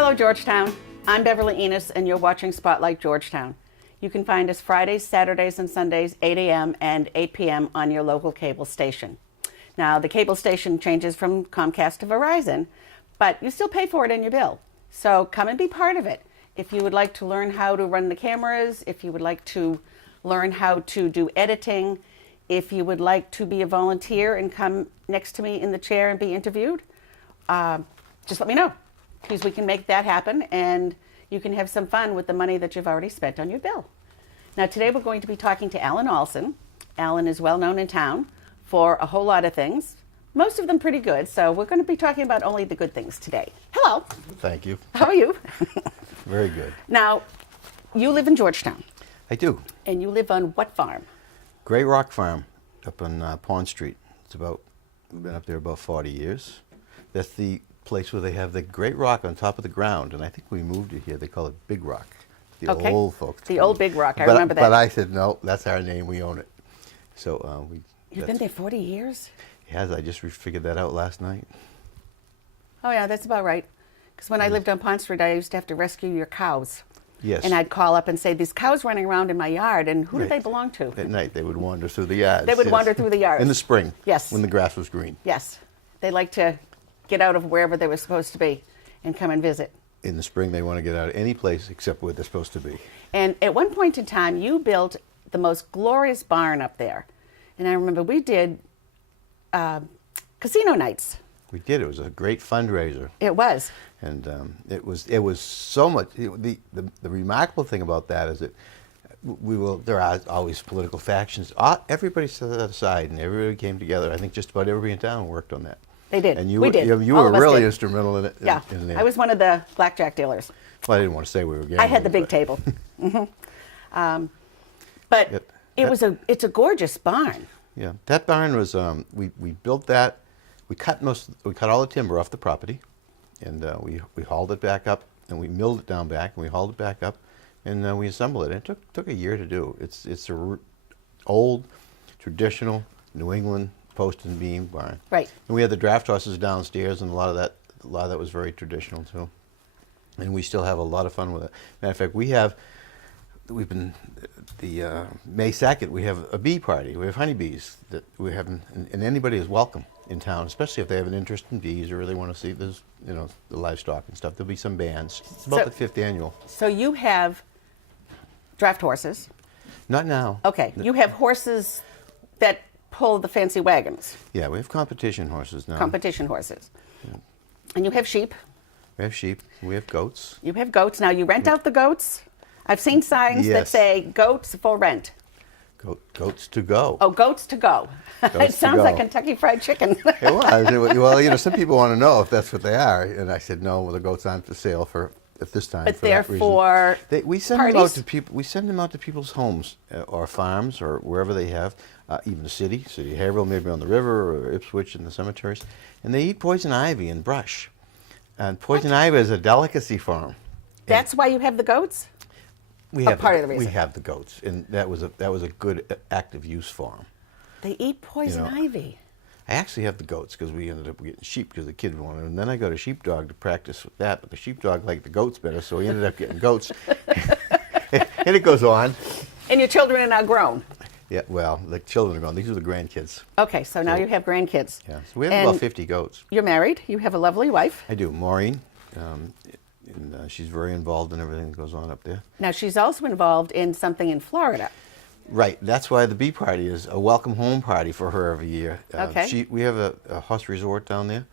Hello, Georgetown. I'm Beverly Enos, and you're watching Spotlight Georgetown. You can find us Fridays, Saturdays, and Sundays, 8 a.m. and 8 p.m. on your local cable station. Now, the cable station changes from Comcast to Verizon, but you still pay for it in your bill. So come and be part of it. If you would like to learn how to run the cameras, if you would like to learn how to do editing, if you would like to be a volunteer and come next to me in the chair and be interviewed, just let me know, because we can make that happen and you can have some fun with the money that you've already spent on your bill. Now, today we're going to be talking to AlanAulson. Alan is well known in town for a whole lot of things, most of them pretty good, so we're going to be talking about only the good things today. Hello. Thank you. How are you? Very good. Now, you live in Georgetown. I do. And you live on what farm? Great Rock Farm up on Pond Street. We've been up there about 40 years. That's the place where they have the Great Rock on top of the ground, and I think we moved it here. They call it Big Rock. The Okay. old folks. The old Big Rock, I remember that. But I said, no, that's our name, we own it. So You've been there 40 years? Yes, I just figured that out last night. Oh yeah, that's about right. Because when I lived on Pond Street, I used to have to rescue your cows. Yes. And I'd call up and say, these cows running around in my yard, and who do Right. they belong to? At night, they would wander through the yards. They would yes. wander through the yards. In the spring. Yes. When the grass was green. Yes. They like to get out of wherever they were supposed to be and come and visit. In the spring, they want to get out of any place except where they're supposed to be. And at one point in time, you built the most glorious barn up there. And I remember we did casino nights. We did. It was a great fundraiser. It was. And it was so much. The remarkable thing about that is that there are always political factions. Everybody set that aside and everybody came together. I think just about everybody in town worked on that. They did. And you we were, did. you All were of us really did. instrumental in it. Yeah. In there. I was one of the blackjack dealers. Well, I didn't want to say we were gambling. I had the big but- table. But Yep. it's a gorgeous barn. Yeah, that barn was. We built that. We cut all the timber off the property, and we hauled it back up, and we milled it down back, and we hauled it back up, and we assembled it. It took a year to do. It's a old, traditional New England post and beam barn. Right. And we had the draft horses downstairs, and a lot of that was very traditional too. And we still have a lot of fun with it. Matter of fact, May 2nd, we have a bee party. We have honeybees that we have, and anybody is welcome in town, especially if they have an interest in bees or really want to see the livestock and stuff. There'll be some bands. It's about the 5th annual. So you have draft horses. Not now. Okay. You have horses that pull the fancy wagons, Yeah, we have competition horses now. competition horses. And you have sheep. We have sheep. We have goats. You have goats. Now, you rent out the goats. I've seen signs that Yes. say goats for rent. Goats to go. Oh, goats to go. It Goats to sounds like go. Kentucky Fried Chicken. It was. Well, some people want to know if that's what they are, and I said no. Well, the goats aren't for sale at this time. But for they're that reason. for We send them out parties? to people. We send them out to people's homes or farms or wherever they have, even the city of Haverhill, maybe on the river or Ipswich in the cemeteries, and they eat poison ivy and brush. And poison ivy is a delicacy for them. That's why you have the goats? We Oh, have part of the reason. We have the goats, and that was a good active use for them. They eat poison ivy. I actually have the goats because we ended up getting sheep because the kids wanted them. And then I got a sheepdog to practice with that, but the sheepdog liked the goats better, so we ended up getting goats. And it goes on. And your children are now grown. Yeah, well, the children are gone. These are the grandkids. Okay, so now you have grandkids. Yeah, so we have And about 50 goats. You're married. You have a lovely wife. I do. Maureen, and she's very involved in everything that goes on up there. Now, she's also involved in something in Florida. Right. That's why the bee party is a welcome home party for her every year. Okay. We have a horse resort down there.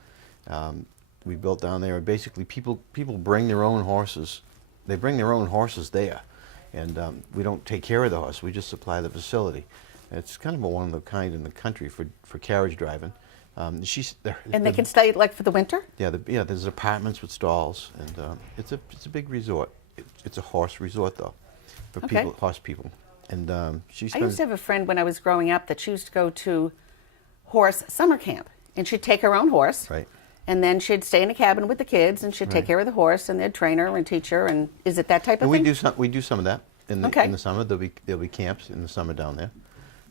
We built down there, and basically people bring their own horses. They bring their own horses there, and we don't take care of the horse. We just supply the facility. It's kind of a one of a kind in the country for carriage driving. And they can stay like for the winter? Yeah, there's apartments with stalls, and it's a big resort. It's a horse resort though, for Okay. horse people. And she I spends. used to have a friend when I was growing up that she used to go to horse summer camp, and she'd take her own horse, Right. and then she'd stay in a cabin with the kids, and she'd take Right. care of the horse, and they'd train her and teach her. And is it that type of And thing? we do some of that in the Okay. summer. There'll be camps in the summer down there.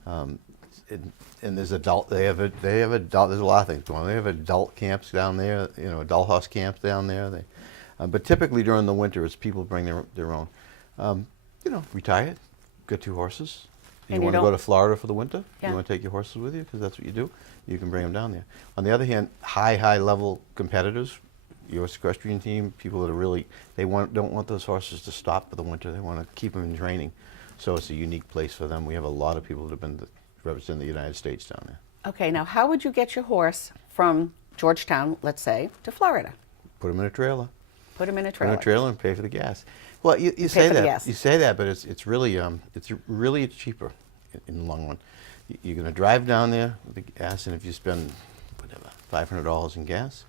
And there's adult. They have adult. There's a lot of things going on. They have adult camps down there. Adult horse camps down there. But typically during the winter, it's people bring their own. Retired, got 2 horses. And You you want to go don't- to Florida for the winter? Yeah. You want to take your horses with you because that's what you do. You can bring them down there. On the other hand, high level competitors, your equestrian team, people that are really don't want those horses to stop for the winter. They want to keep them in training. So it's a unique place for them. We have a lot of people that have been representing the United States down there. Okay, now how would you get your horse from Georgetown, let's say, to Florida? Put them in a trailer. Put him in a Put 'em in trailer. a trailer and pay for the gas. Well, you pay say for the that. gas. You say that, but it's really cheaper in the long run. You're going to drive down there with the gas, and if you spend whatever $500 in gas,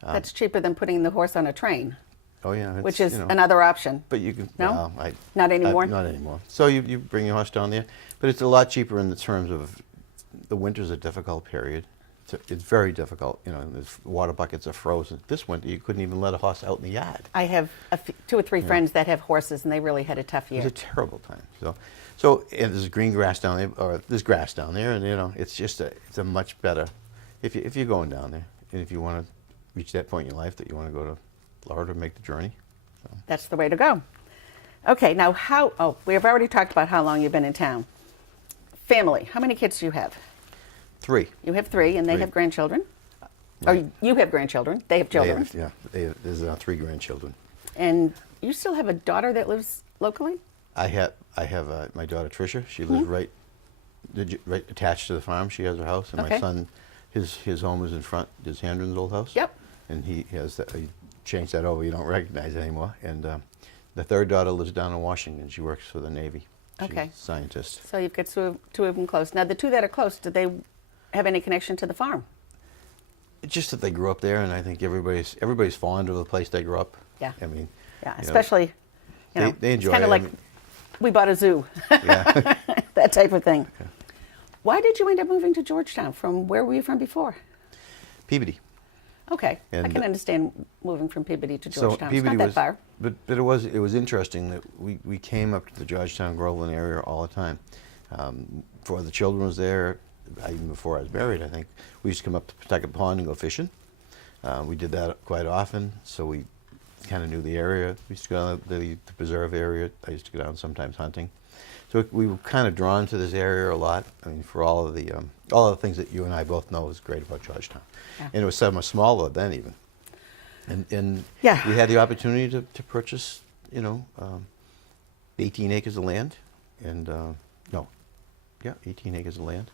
That's cheaper than putting the horse on a train, oh yeah, it's, which is another option. But you can No? well, Not anymore? not anymore. So you bring your horse down there, but it's a lot cheaper in the terms of the winter's a difficult period. It's very difficult. The water buckets are frozen. This winter, you couldn't even let a horse out in the yard. I have 2 or 3 friends that have horses, and they really had a tough It year. was a terrible time. So and there's green grass down there, or there's grass down there, and it's just it's a much better if you're going down there, and if you want to reach that point in your life that you want to go to Florida and make the journey. So. That's the way to go. Okay, now we have already talked about how long you've been in town. Family, how many kids do you have? 3. You have 3, and they 3. have grandchildren? Right. Or you have grandchildren, they have children. There's 3 grandchildren. And you still have a daughter that lives locally? I have my daughter Tricia. She lives right attached to the farm. She has her house, and Okay. my son, his home is in front. His Handren's old house. Yep. And he changed that over. You don't recognize it anymore. And the 3rd daughter lives down in Washington. She works for the Navy. She's Okay. a scientist. So you've got two of them close. Now, the 2 that are close, do they have any connection to the farm? It's just that they grew up there, and I think everybody's fond of the place they grew up. Yeah. I mean, Yeah, you know, especially, they enjoy it's kind it. of like we bought a zoo, Yeah. that type of thing. Why did you end up moving to Georgetown? Where were you from before? Peabody. Okay, I And, can understand moving from Peabody to So Georgetown. Peabody it's not was, that far. but it was interesting that we came up to the Georgetown Groveland area all the time. Before the children was there, even before I was married, I think we used to come up to Pawtucket Pond and go fishing. We did that quite often, so we kind of knew the area. We used to go down to the preserve area. I used to go down sometimes hunting. So we were kind of drawn to this area a lot. I mean, for all of the things that you and I both know is great about Georgetown. Yeah. And it was so much smaller then even. And Yeah. we had the opportunity to purchase, 18 acres of land, and 18 acres of land,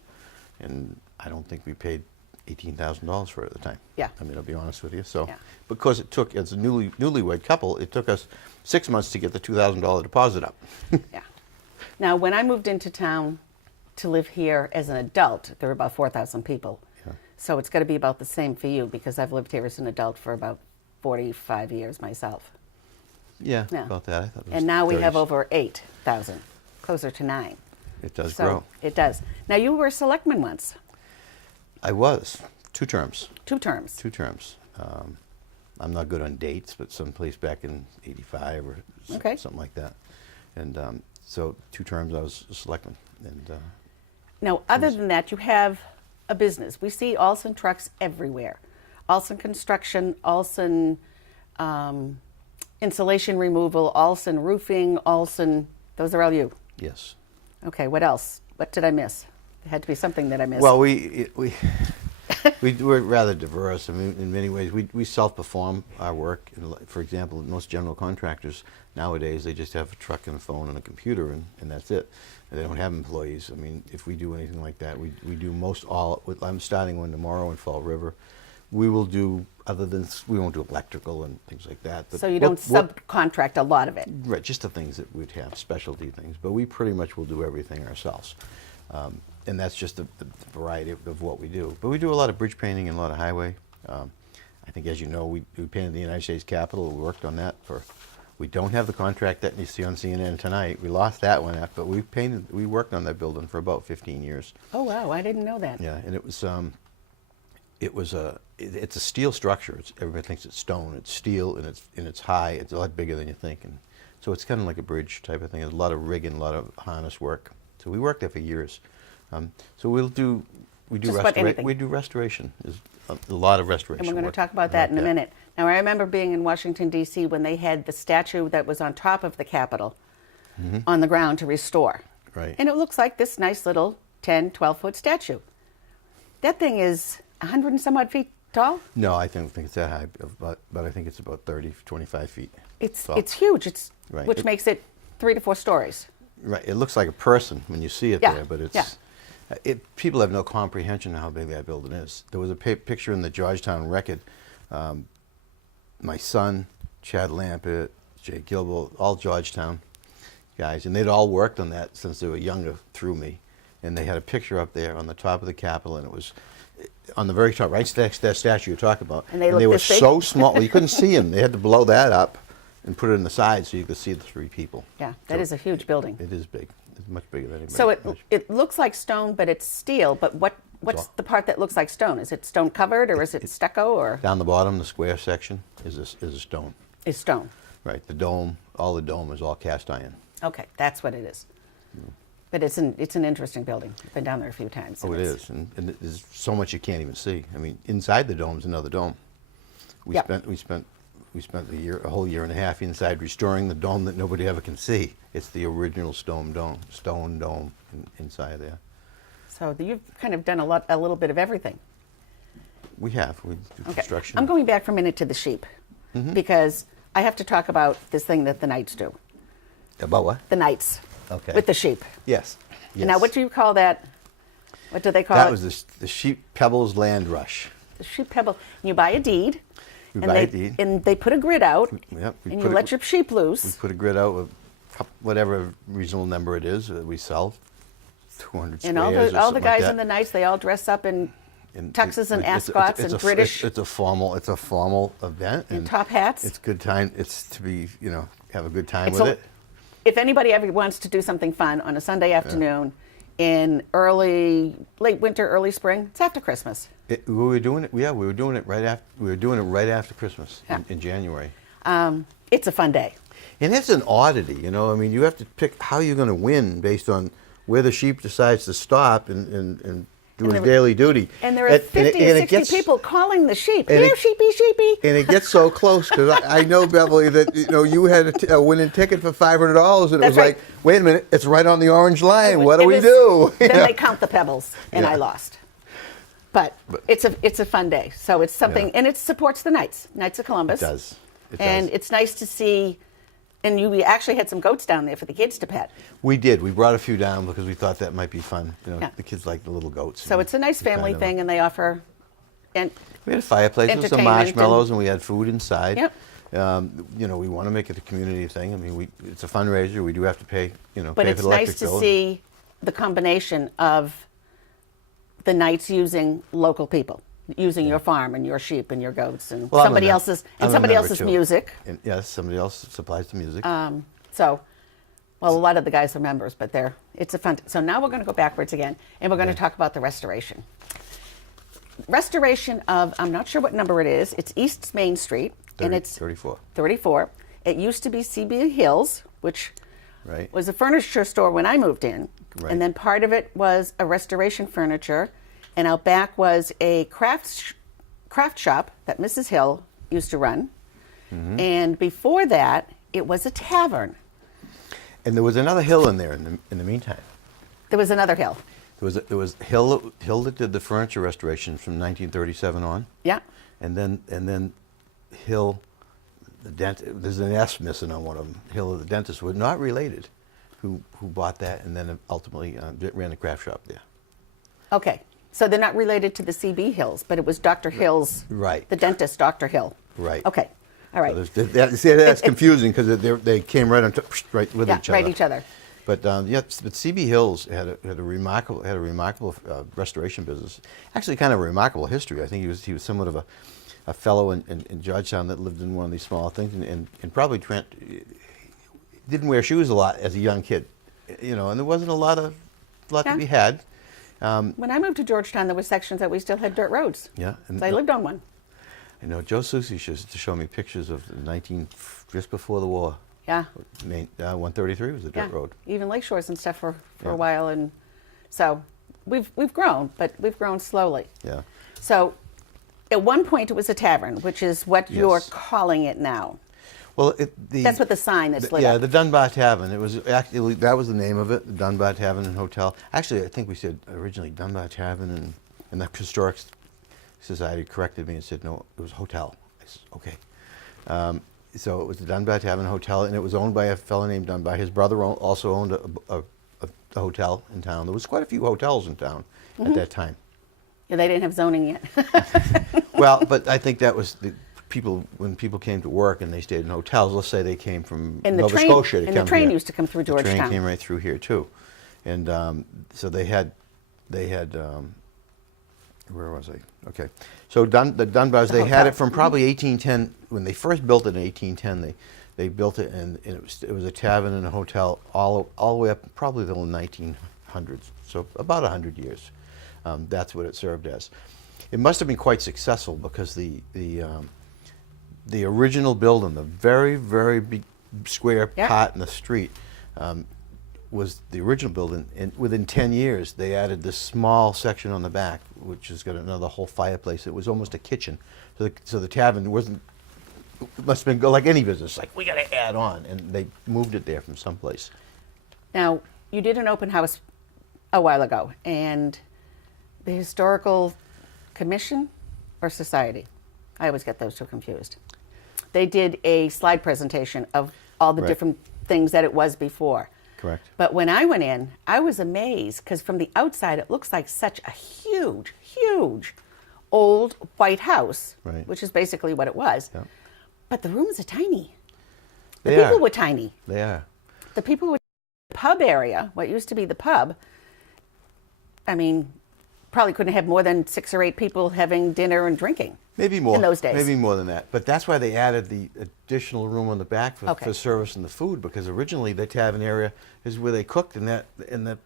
and I don't think we paid $18,000 for it at the time. Yeah. I mean, I'll be honest with you. So, Yeah. because it took, as a newlywed couple, it took us 6 months to get the $2,000 deposit up. Yeah. Now, when I moved into town to live here as an adult, there were about 4,000 people. Yeah. So it's got to be about the same for you because I've lived here as an adult for about 45 years myself. Yeah, Yeah. about that. I thought it was And now we have 30s. over 8,000, closer to 9. It does So grow. it does. Now, you were a selectman once, I was 2 terms. 2 terms. 2 terms. I'm not good on dates, but someplace back in '85 or Okay. something like that. And so 2 terms I was a selectman. And Now, other than that, you have a business. We see Aulson trucks everywhere. Aulson construction, Aulson insulation removal, Aulson roofing, Aulson, those are all you. yes. Okay, what else? What did I miss? There had to be something that I missed. Well, we're rather diverse. I mean, in many ways, we self-perform our work. For example, most general contractors nowadays, they just have a truck and a phone and a computer, and that's it. And they don't have employees. I mean, if we do anything like that, we do most all. I'm starting one tomorrow in Fall River. We will do, we won't do electrical and things like that. But so you don't subcontract a lot of it. Right, just the things that we'd have, specialty things. But we pretty much will do everything ourselves. And that's just the variety of what we do. But we do a lot of bridge painting and a lot of highway. I think, as you know, we painted the United States Capitol. We worked on that we don't have the contract that you see on CNN tonight. We lost that one, but we worked on that building for about 15 years. Oh, wow, I didn't know that. Yeah, and it's a steel structure. Everybody thinks it's stone. It's steel, and it's high. It's a lot bigger than you think, and so it's kind of like a bridge type of thing. There's a lot of rigging, a lot of harness work. So we worked there for years. So we do Just about anything. We do restoration. There's a lot of restoration. And we're going to work talk about that in a like minute. Now, I remember being in Washington, D.C. when they had the statue that was on top of the Capitol on the ground to restore. Right. And it looks like this nice little 10, 12-foot statue. That thing is 100 and some odd feet tall. No, I don't think it's that high, but I think it's about 30, 25 feet. Tall. It's huge. Right. Which makes it 3 to 4 stories. Right. It looks like a person when you see it Yeah, there, but it's yeah. people have no comprehension of how big that building is. There was a picture in the Georgetown Record. My son, Chad Lampert, Jay Gilbo, all Georgetown guys, and they'd all worked on that since they were younger through me. And they had a picture up there on the top of the Capitol, and it was on the very top, right next to that statue you're talking about. And they were this big? so small, well, you couldn't see them. They had to blow that up and put it in the side so you could see the 3 people. Yeah, that is a huge building. It is big. It's much bigger than anybody. So it looks like stone, but it's steel. But what's the part that looks like stone? Is it stone covered, or is it stucco, or? Down the bottom, the square section is a stone. Is stone. Right. The dome, all the dome is all cast iron. Okay, that's what it is. But it's an interesting building. I've been down there a few times. Oh, it is, and there's so much you can't even see. I mean, inside the dome is another dome. We spent a whole year and a half inside restoring the dome that nobody ever can see. It's the original stone dome inside there. So you've kind of done a little bit of everything. We have. We do construction. I'm going back for a minute to the sheep because I have to talk about this thing that the Knights do. About what? The Knights. Okay. With the sheep. Yes. And now, what do you call that? What do they call it? That was the Sheep Pebbles Land Rush. The sheep pebble. You buy a deed. Deed. And they put a grid out. Yep. And you let your sheep loose. We put a grid out with whatever reasonable number it is that we sell. 200 and squares all the guys like in the Knights, they all dress up in tuxes and ascots and British. It's a formal event. And top hats. It's good time. It's to be, have a good time with it. If anybody ever wants to do something fun on a Sunday afternoon in late winter, early spring, it's after Christmas. We were doing it. Yeah, we were doing it right after. We were doing it right after Christmas in January. It's a fun day. And it's an oddity, I mean, you have to pick how you're going to win based on where the sheep decides to stop and do his daily duty. And there are 50 or 60 people calling the sheep. Here, sheepy, sheepy. And it gets so close because I know, Beverly, that you had a winning ticket for $500, and it was like, wait a minute, it's right on the orange line. What do we do? Then they count the pebbles, and I lost. But it's a fun day. So it's something, and it supports the Knights of Columbus. It does. And it's nice to see. And we actually had some goats down there for the kids to pet. We did. We brought a few down because we thought that might be fun. The kids like the little goats. So it's a nice family thing, and they offer. And we had a fireplace with some marshmallows, and we had food inside. Yep. We want to make it a community thing. I mean, it's a fundraiser. We do have to pay. But it's nice to see the combination of the Knights using local people. Using your farm and your sheep and your goats and somebody else's music. And yes, somebody else supplies the music. A lot of the guys are members, but it's a fun. So now we're going to go backwards again, and we're going to talk about the restoration. Restoration of, I'm not sure what number it is. It's East Main Street, and it's 34. 34. It used to be CB Hills, which was a furniture store when I moved in, and then part of it was a restoration furniture. And out back was a craft shop that Mrs. Hill used to run. Mm-hmm. And before that, it was a tavern. And there was another hill in there in the meantime. There was another hill. There was Hill that did the furniture restoration from 1937 on. Yeah. And then Hill, the dentist. There's an S missing on one of them. Hill, the dentist, were not related, who bought that and then ultimately ran the craft shop there. Okay. So they're not related to the CB Hills, but it was Dr. Hill's, the dentist, Dr. Hill. Right. Okay. All right. So that's confusing because they came right with each other. Right, each other. But but CB Hills had a remarkable restoration business. Actually, kind of a remarkable history. I think he was somewhat of a fellow in Georgetown that lived in one of these small things, and probably didn't wear shoes a lot as a young kid, and there wasn't a lot to be had. When I moved to Georgetown, there were sections that we still had dirt roads. Yeah. And so I lived on one. I know Joe Soucy used to show me pictures of just before the war. Yeah. 133 was a dirt road. Even lake shores and stuff for a while. And so we've grown, but we've grown slowly. Yeah. So At one point, it was a tavern, which is what you're Yes. calling it now. Well, That's what the sign that's lit yeah, up. the Dunbar Tavern. It was actually, that was the name of it, the Dunbar Tavern and Hotel. Actually, I think we said originally Dunbar Tavern, and the Historic Society corrected me and said, no, it was hotel. I said, okay. So it was the Dunbar Tavern Hotel, and it was owned by a fellow named Dunbar. His brother also owned a hotel in town. There was quite a few hotels in town at that time. Yeah, they didn't have zoning yet. Well, but I think that was the people, when people came to work and they stayed in hotels, let's say they came from And the Nova train- Scotia to and come the train here. used to come through The train Georgetown. came right through here too. And so they had, where was I? Okay. So the Dunbars, they had hotel. it from probably 1810, when they first built it in 1810, they built it, and it was a tavern and a hotel all the way up probably till the 1900s, so about 100 years. That's what it served as. It must have been quite successful because the original building, the very, very big square Yeah. part in the street, was the original building, and within 10 years they added this small section on the back, which has got another whole fireplace. It was almost a kitchen. So the tavern wasn't, it must have been like any business, like we got to add on, and they moved it there from someplace. Now, you did an open house a while ago, and the Historical Commission or Society, I always get those two confused. They did a slide presentation of all the Right. different things that it was before. Correct. But when I went in, I was amazed because from the outside it looks like such a huge, huge old white house, Right. which is basically what it was. Yeah. But the rooms are tiny. The They people are. were tiny. They are. The people were pub area, what used to be the pub. I mean, probably couldn't have more than 6 or 8 people having dinner and drinking. Maybe more. In those days. Maybe more than that. But that's why they added the additional room on the back Okay. for service and the food, because originally the tavern area is where they cooked in the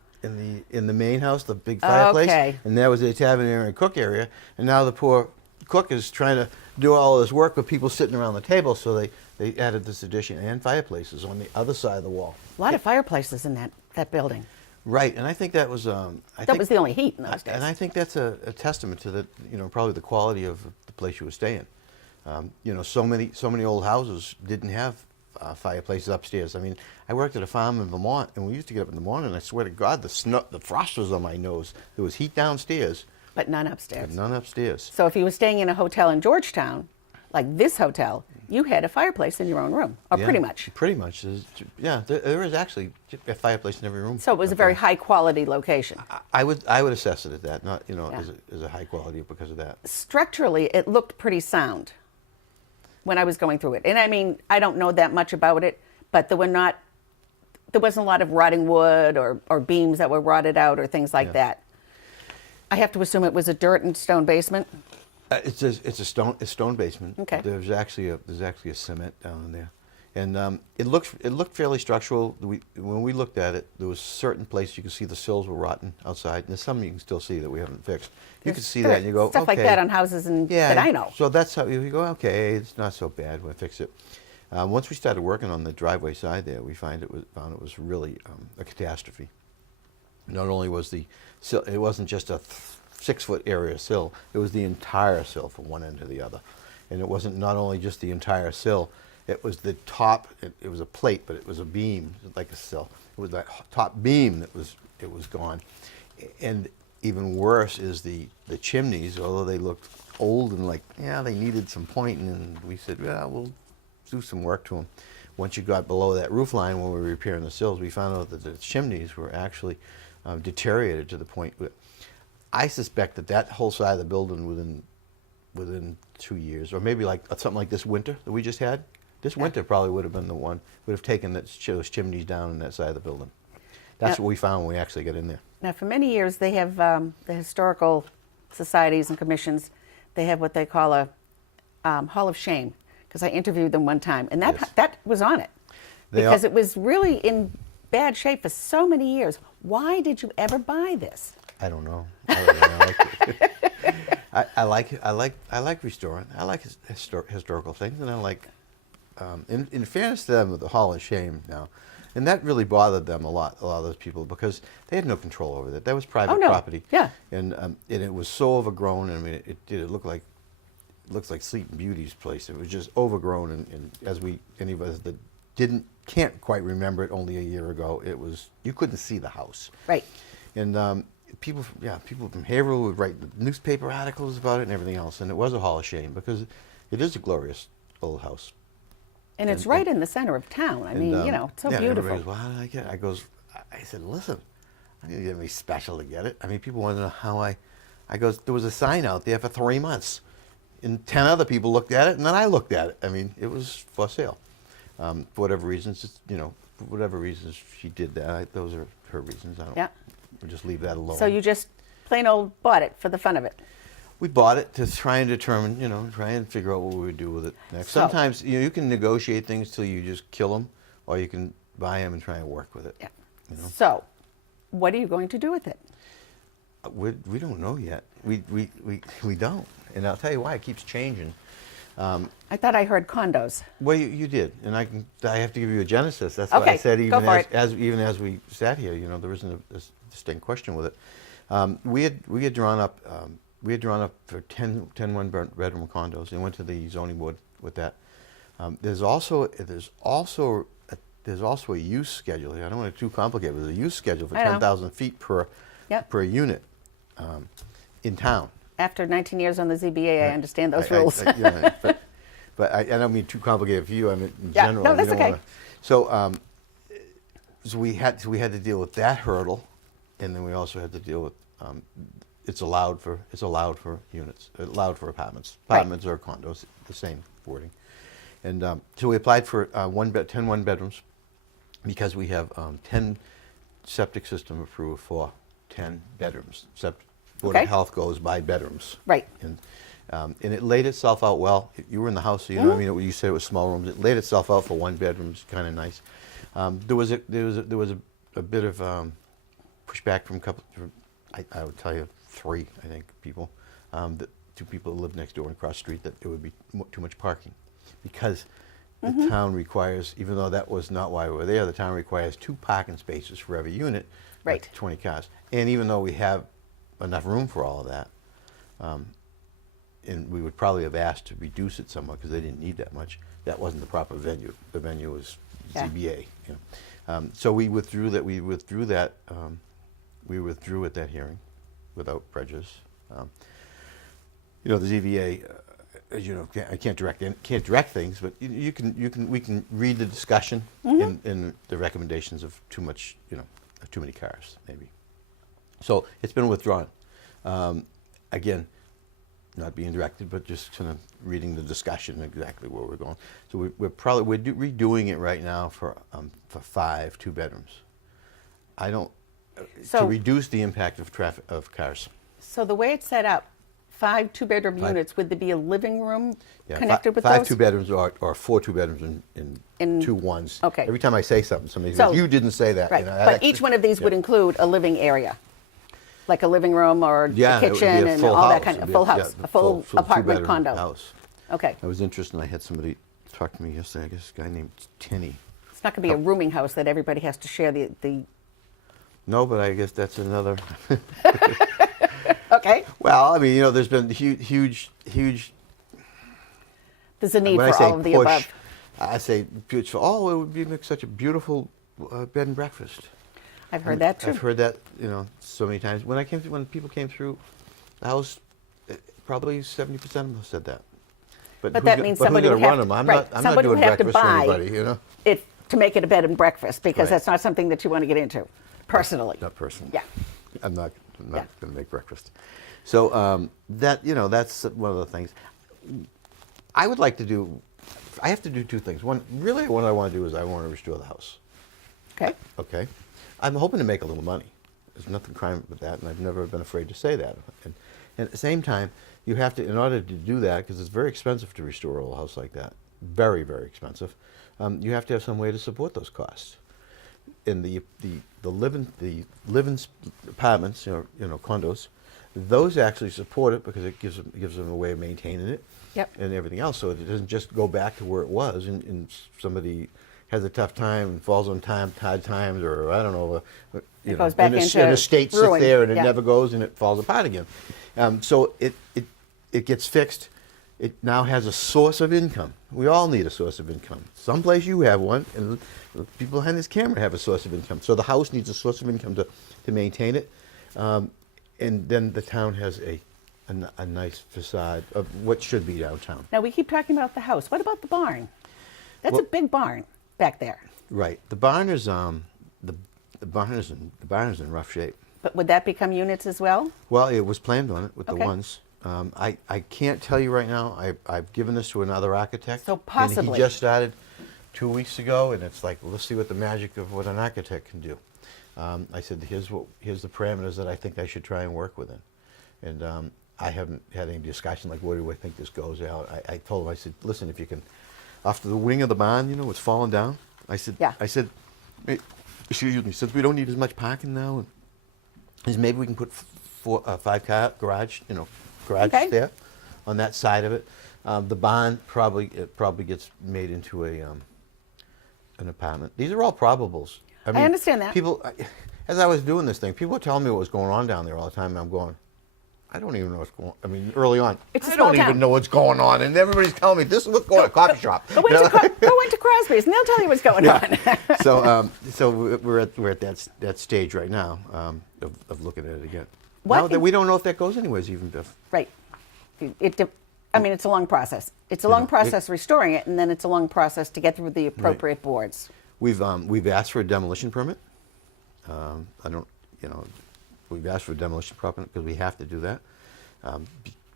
main house, the big fireplace. Okay. And that was the tavern area and cook area. And now the poor cook is trying to do all this work with people sitting around the table, so they added this addition and fireplaces on the other side of the wall. A lot of fireplaces in that building. Right, and I think that was That was the only heat in those days. And I think that's a testament to the, probably the quality of the place you were staying. So many old houses didn't have fireplaces upstairs. I mean, I worked at a farm in Vermont, and we used to get up in the morning, and I swear to God, the frost was on my nose. There was heat downstairs, But none upstairs. but none upstairs. So if you were staying in a hotel in Georgetown, like this hotel, you had a fireplace in your own room, or Yeah, pretty much. Pretty much. There is actually a fireplace in every room. So it was a up very there. high quality location. I would assess it at that, not Yeah. as a high quality because of that. Structurally, it looked pretty sound when I was going through it. And I mean, I don't know that much about it, but there wasn't a lot of rotting wood or beams that were rotted out or things like that. I have to assume it was a dirt and stone basement. It's a stone basement. Okay. There's actually a cement down in there, and it looked fairly structural. When we looked at it, there was certain places you could see the sills were rotten outside. And there's some you can still see that we haven't fixed. You could see that, and you go, Stuff like okay. that on houses that I know. So that's how you go. Okay, it's not so bad. We'll fix it. Once we started working on the driveway side there, we found it was really a catastrophe. Not only was the sill, it wasn't just a 6-foot area sill, it was the entire sill from one end to the other. And it wasn't not only just the entire sill, it was the top, it was a plate, but it was a beam, like a sill. It was that top beam that was gone. And even worse is the chimneys, although they looked old and like, yeah, they needed some pointing, and we said, well, we'll do some work to them. Once you got below that roof line when we were repairing the sills, we found out that the chimneys were actually deteriorated to the point where I suspect that whole side of the building within 2 years, or maybe like something like this winter that we just had, this winter probably would have been the one, would have taken those chimneys down in that side of the building. That's Now- what we found when we actually got in there. Now, for many years, they have the historical societies and commissions. They have what they call a Hall of Shame, because I interviewed them one time, and Yes. that was on it, They because are- it was really in bad shape for so many years. Why did you ever buy this? I don't know. I like restoring. I like historical things, and I like. In fairness to them, with the Hall of Shame now, and that really bothered them a lot of those people, because they had no control over that. That was private Oh, no. property. Yeah. And it was so overgrown. I mean, it looked like looks like Sleeping Beauty's place. It was just overgrown, and as any of us that can't quite remember it only a year ago, you couldn't see the house. Right. And people from Haverhill would write newspaper articles about it and everything else, and it was a hall of shame because it is a glorious old house. And it's right in the center of town. I mean, it's so beautiful. Everybody goes, well, how did I get it? I said, listen, I didn't get anything special to get it. I mean, people want to know how I goes, there was a sign out there for 3 months. And 10 other people looked at it, and then I looked at it. I mean, it was for sale. For whatever reasons, for whatever reasons she did that, those are her reasons. We'll just leave that alone. So you just plain old bought it for the fun of it? We bought it to try and determine, try and figure out what we would do with it next. So, sometimes you can negotiate things till you just kill them, or you can buy them and try and work with it. Yeah. So, what are you going to do with it? We don't know yet. We don't. And I'll tell you why. It keeps changing. I thought I heard condos. Well, you did, and I have to give you a genesis. That's what I said. Even as we sat here, there isn't a distinct question with it. We had drawn up for 10 one-bedroom condos, and went to the zoning board with that. There's also a use schedule here. I don't want to too complicated, but there's a use schedule for 10,000 feet per unit in town. After 19 years on the ZBA, I understand those rules. But I don't mean too complicated for you. I mean in general. No, that's okay. So we had to deal with that hurdle, and then we also had to deal with it's allowed for units, allowed for apartments. Apartments or condos, the same wording. And so we applied for 10 one-bedrooms because we have 10 septic system approved for 10 bedrooms. Board of Health goes by bedrooms. Right. And it laid itself out well. You were in the house, so you know. I mean, you said it was small rooms. It laid itself out for one bedrooms, kind of nice. There was a bit of pushback from a couple. I would tell you 3, I think, people. 2 people that lived next door and across the street, that it would be too much parking, because the town requires, even though that was not why we were there, the town requires 2 parking spaces for every unit. Right. Like 20 cars. And even though we have enough room for all of that, and we would probably have asked to reduce it somewhat because they didn't need that much. That wasn't the proper venue. The venue was ZBA. So we withdrew that. We withdrew at that hearing without prejudice. The ZBA, as you know, I can't direct things, but we can read the discussion in the recommendations of too many cars, maybe. So it's been withdrawn. Again, not being directed, but just kind of reading the discussion, exactly where we're going. So we're redoing it right now for 5 2-bedrooms. To reduce the impact of traffic of cars. So the way it's set up, 5 2-bedroom units, would there be a living room connected with 5 those? 2-bedrooms or 4 2-bedrooms in 2 ones. Okay. Every time I say something, somebody says, you didn't say that. Right. But each one of these would include a living area, like a living room or a kitchen and all that kind of full house, a full apartment condo. House. Okay. I was interested. I had somebody talk to me yesterday. I guess a guy named Tinny. It's not going to be a rooming house that everybody has to share the. No, but I guess that's another. Okay. Well, I mean, there's been huge. There's a need for all of the above. I say, it would be such a beautiful bed and breakfast. I've heard that too. I've heard that, so many times. When people came through the house, probably 70% of them said that. But that means somebody would have to I'm not doing breakfast for anybody, it to make it a bed and breakfast, because that's not something that you want to get into personally. Not personally. Yeah. I'm not going to make breakfast. So that's one of the things I would like to do. I have to do 2 things. One, really, what I want to do is I want to restore the house. Okay. Okay. I'm hoping to make a little money. There's nothing crime with that, and I've never been afraid to say that. And at the same time, you have to, in order to do that, because it's very expensive to restore a old house like that, very, very expensive, you have to have some way to support those costs. In the living apartments, condos, those actually support it because it gives them a way of maintaining it. Yep. And everything else, so it doesn't just go back to where it was, and somebody has a tough time and falls on hard times, or I don't know, it goes back into an estate sits ruin. there and it never goes and it falls apart again. So it gets fixed, it now has a source of income. We all need a source of income. Someplace you have one, and the people behind this camera have a source of income. So the house needs a source of income to maintain it. And then the town has a nice facade of what should be downtown. Now, we keep talking about the house. What about the barn? That's Well- a big barn back there. Right. The barn is the barn is in rough shape. But would that become units as well? Well, it was planned on it with Okay. the ones. I can't tell you right now. I've given this to another architect. So And possibly. he just started 2 weeks ago, and it's like, let's see what the magic of what an architect can do. I said, here's the parameters that I think I should try and work within. And I haven't had any discussion like, where do I think this goes out? I told him, I said, listen, if you can, after the wing of the barn, it's falling down. I said, Yeah. hey, excuse me, since we don't need as much parking now, is maybe we can put 5-car garage, Okay. there on that side of it. The barn probably gets made into an apartment. These are all probables. I understand that. People, as I was doing this thing, people were telling me what was going on down there all the time, and I'm going, I don't even know what's going on. I mean, early on, It's a I small don't town. even know what's going on, and everybody's telling me this is what's going on at a coffee shop. Go into Crosby's and they'll tell you what's going on. So we're at that stage right now of looking at it again. What Now that in- we don't know if that goes anyways, even Biff. Right. I mean, it's a long process. It's a long process restoring it, and then it's a long process to get through the appropriate boards. We've asked for a demolition permit. We've asked for a demolition permit because we have to do that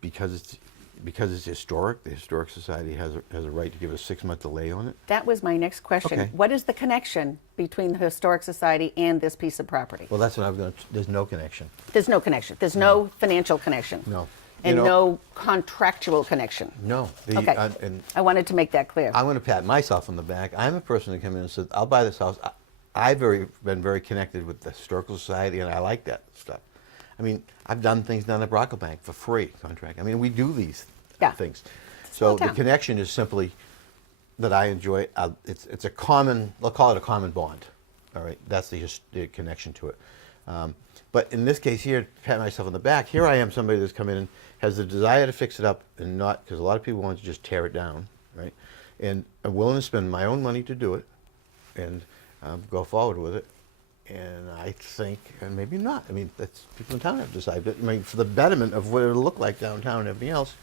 because it's historic. The Historic Society has a right to give a 6-month delay on it. That was my next question. Okay. What is the connection between the Historic Society and this piece of property? Well, that's what I was going to. There's no connection. There's no connection. There's no financial connection. No. And no contractual connection. No. Okay. And I wanted to make that clear. I'm going to pat myself on the back. I'm a person that came in and said, I'll buy this house. I've been very connected with the Historical Society, and I like that stuff. I mean, I've done things down at Brocklebank for free, contract. I mean, we do these things. So the town. connection is simply that I enjoy. It's a common, let's call it a common bond. All right, that's the connection to it. But in this case here, pat myself on the back, here I am, somebody that's come in and has the desire to fix it up and not, because a lot of people want to just tear it down, right? And I'm willing to spend my own money to do it and go forward with it. And I think, and maybe not, I mean, that's people in town have to decide, but I mean, for the betterment of what it'll look like downtown and everything else.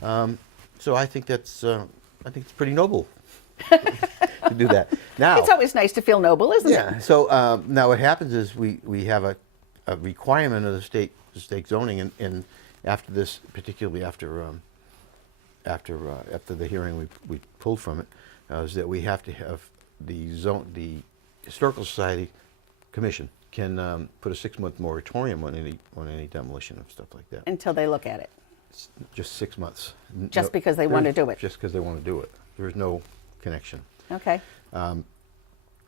So I think it's pretty noble to do that. Now, It's always nice to feel noble, isn't yeah. it? So now what happens is we have a requirement of the state zoning, and after this, particularly after the hearing we pulled from it, is that we have to have the Historical Society Commission can put a 6-month moratorium on any demolition of stuff like that. Until they look at it. It's just 6 months. Just because they want to do it. Just because they want to do it. There is no connection. Okay.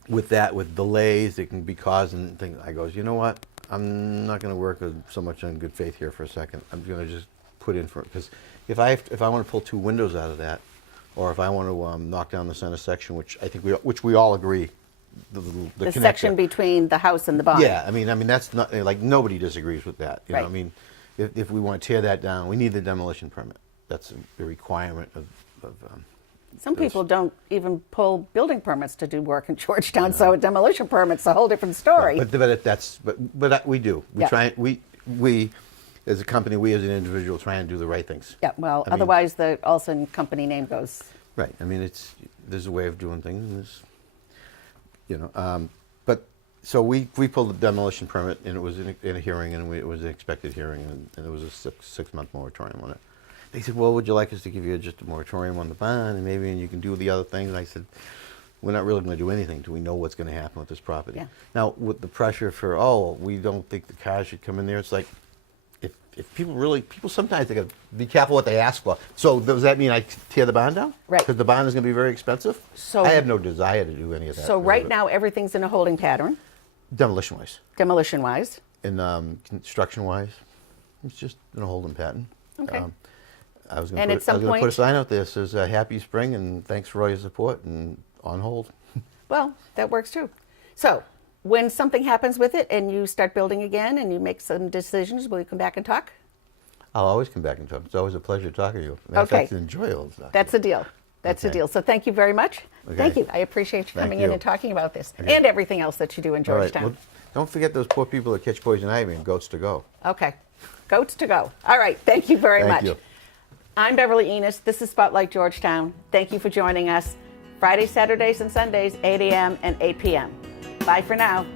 With delays that can be caused and things, I goes, you know what? I'm not going to work so much on good faith here for a second. I'm going to just put in for it, because if I want to pull 2 windows out of that, or if I want to knock down the center section, which I think we all agree, the The connector. section between the house and the barn. Yeah, I mean that's not like nobody disagrees with that. You know, Right. I mean, if we want to tear that down, we need the demolition permit. That's a requirement of Some people don't even pull building permits to do work in Georgetown, so a demolition permit's a whole different story. But we do. We Yeah. try. We as a company, we as an individual, try and do the right things. Yeah, well, I mean, otherwise the Olson company name goes. Right. I mean, there's a way of doing things, and but so we pulled the demolition permit, and it was in a hearing, and it was an expected hearing, and there was a 6-month moratorium on it. They said, well, would you like us to give you just a moratorium on the bond, and maybe you can do the other things? And I said, we're not really going to do anything until we know what's going to happen with this property. Yeah. Now, with the pressure for, we don't think the cars should come in there, it's like, if people sometimes they got to be careful what they ask for. So does that mean I tear the bond down? Right. Because the bond is going to be very expensive? So- I have no desire to do any of that. So right now, everything's in a holding pattern, Demolition-wise. demolition-wise. And construction-wise, it's just in a holding pattern. Okay. I was And going at some to put a point- sign out there that says, happy spring, and thanks for all your support, and on hold. Well, that works too. So when something happens with it and you start building again and you make some decisions, will you come back and talk? I'll always come back and talk. It's always a pleasure talking to you. Matter of Okay. fact, it's enjoyable to talk to That's you. a deal. That's a Okay. deal. So thank you very much. Okay. Thank you. I appreciate you Thank coming in you. and talking about this Okay. and everything else that you do in All right. Georgetown. Well, don't forget those poor people that catch poison ivy and goats to go. Okay. Goats to go. All right. Thank you very Thank much. you. I'm Beverly Enos. This is Spotlight Georgetown. Thank you for joining us. Fridays, Saturdays, and Sundays, 8 a.m. and 8 p.m. Bye for now.